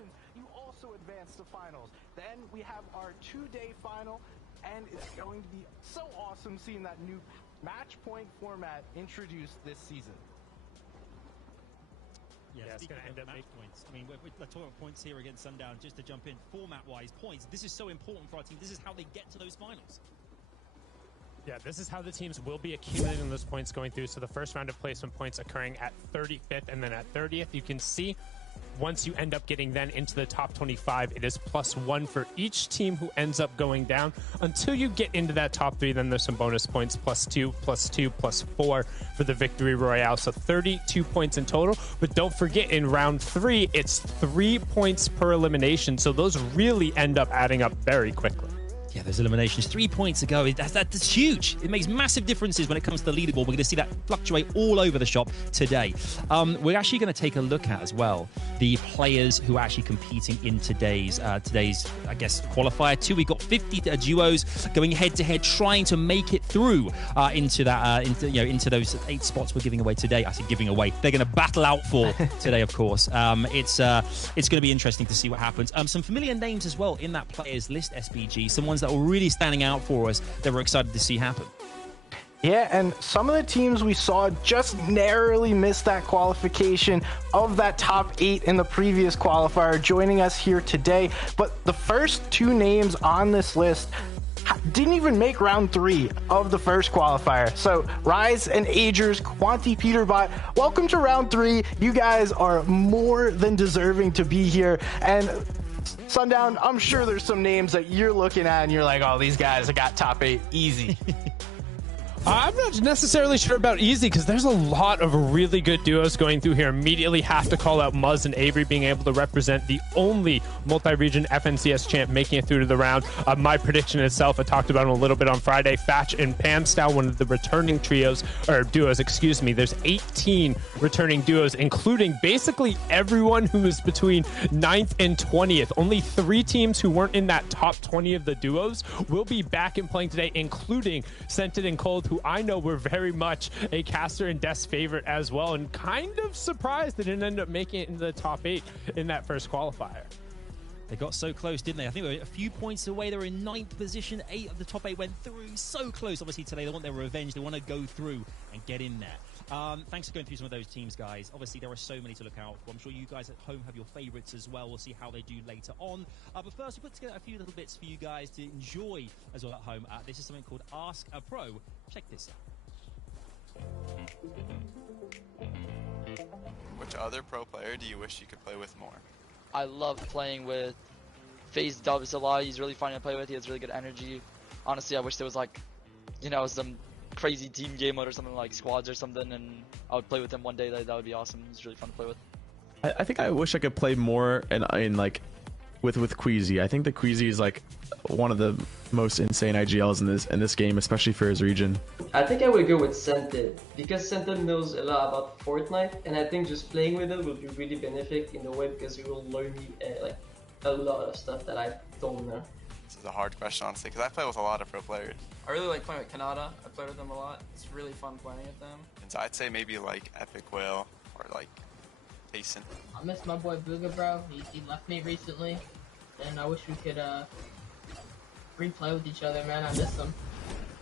qualifications, you also advance to finals. Then we have our 2-day final, and it's going to be so awesome seeing that new match point format introduced this season. Yeah, it's going to end up match points. I mean, we're talking about points here against Sundown. Just to jump in, format-wise, points. This is so important for our team. This is how they get to those finals. Yeah, this is how the teams will be accumulating those points going through. So the first round of placement points occurring at 35th, and then at 30th, you can see once you end up getting then into the top 25, it is +1 for each team who ends up going down. Until you get into that top 3, then there's some bonus points, +2, +2, +4 for the victory royale. So 32 points in total. But don't forget, in round 3, it's 3 points per elimination. So those really end up adding up very quickly. Yeah, there's eliminations. 3 points to go. That's huge. It makes massive differences when it comes to the leaderboard. We're going to see that fluctuate all over the shop today. We're actually going to take a look at as well the players who are actually competing in today's I guess, qualifier 2. We've got 50 duos going head to head, trying to make it through into those 8 spots we're giving away today. I say giving away. They're going to battle out for today, of course. It's going to be interesting to see what happens. Some familiar names as well in that players list, SBG. Some ones that were really standing out for us that we're excited to see happen. Yeah, and some of the teams we saw just narrowly missed that qualification of that top 8 in the previous qualifier joining us here today. But the first 2 names on this list didn't even make round 3 of the first qualifier. So Rise and Agers, Quanti Peterbot, welcome to round 3. You guys are more than deserving to be here. And Sundown, I'm sure there's some names that you're looking at and you're like, oh, these guys have got top 8 easy. I'm not necessarily sure about easy because there's a lot of really good duos going through here. Immediately have to call out Muzz and Avery being able to represent the only multi-region FNCS champ making it through to the round. My prediction itself, I talked about him a little bit on Friday. Fatch and Pam Style, one of the returning duos, excuse me. There's 18 returning duos, including basically everyone who is between 9th and 20th. Only 3 teams who weren't in that top 20 of the duos will be back and playing today, including Scented and Cold, who I know were very much a Caster and Death's favorite as well, and kind of surprised they didn't end up making it into the top 8 in that first qualifier. They got so close, didn't they? I think they were a few points away. They were in 9th position. 8 of the top 8 went through. So close. Obviously, today they want their revenge. They want to go through and get in there. Thanks for going through some of those teams, guys. Obviously, there are so many to look out for. I'm sure you guys at home have your favorites as well. We'll see how they do later on. But first, we put together a few little bits for you guys to enjoy as well at home. This is something called Ask a Pro. Check this out. Which other pro player do you wish you could play with more? I love playing with FaZe Dubs a lot. He's really fun to play with. He has really good energy. Honestly, I wish there was some crazy team game mode or something like squads or something, and I would play with him one day. That would be awesome. He's really fun to play with. I think I wish I could play more with Queasy. I think that Queasy is like one of the most insane IGLs in this game, especially for his region. I think I would go with Scented because Scented knows a lot about Fortnite, and I think just playing with it will be really beneficial in a way because you will learn a lot of stuff that I don't know. This is a hard question, honestly, because I play with a lot of pro players. I really like playing with Canada. I play with them a lot. It's really fun playing with them. And so I'd say maybe like Epic Whale or like Payson. I miss my boy Booga, bro. He left me recently, and I wish we could replay with each other, man. I miss him.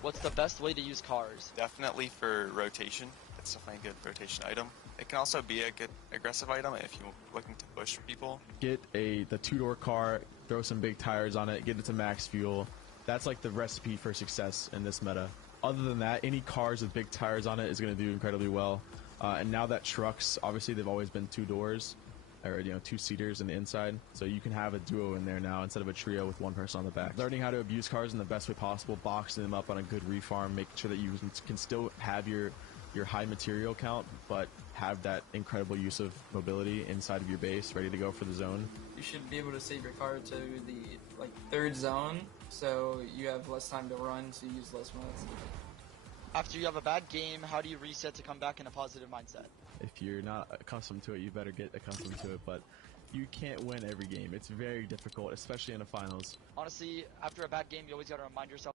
What's the best way to use cars? Definitely for rotation. It's definitely a good rotation item. It can also be a good aggressive item if you're looking to push people. Get the 2-door car, throw some big tires on it, get it to max fuel. That's like the recipe for success in this meta. Other than that, any cars with big tires on it is going to do incredibly well. And now that trucks, obviously they've always been 2 doors, or 2-seaters in the inside, so you can have a duo in there now instead of a trio with 1 person on the back. Learning how to abuse cars in the best way possible, boxing them up on a good refarm, make sure that you can still have your high material count, but have that incredible use of mobility inside of your base, ready to go for the zone. You should be able to save your car to the 3rd zone, so you have less time to run, so you use less mods. After you have a bad game, how do you reset to come back in a positive mindset? If you're not accustomed to it, you better get accustomed to it, but you can't win every game. It's very difficult, especially in the finals. Honestly, after a bad game, you always gotta remind yourself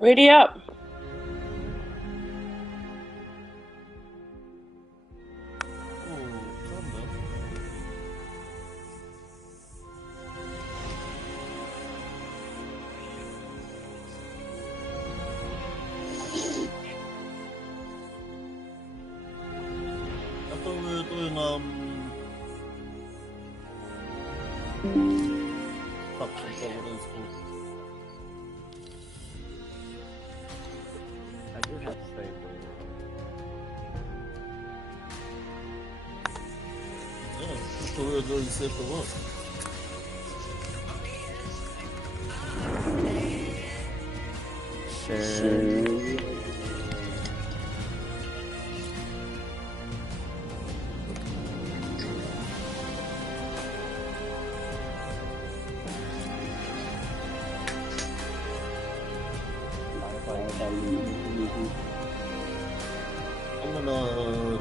Ready up. I thought we were doing fuck, I forgot what it was called. I do have to say Yeah, I thought we were doing Save the World.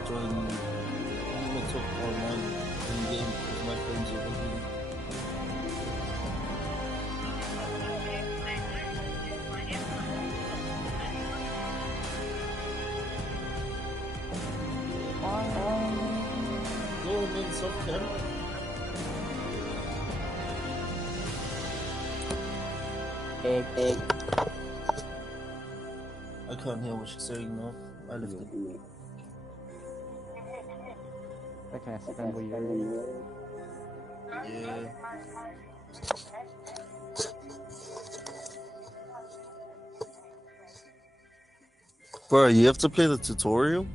I'm gonna talk online in game because my friends are with me. Go and then soft camera. I can't hear what she's saying now. I left it. I can assemble you. Yeah. Bro, you have to play the tutorial?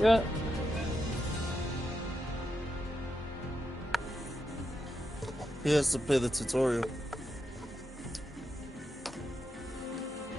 Yeah. He has to play the tutorial.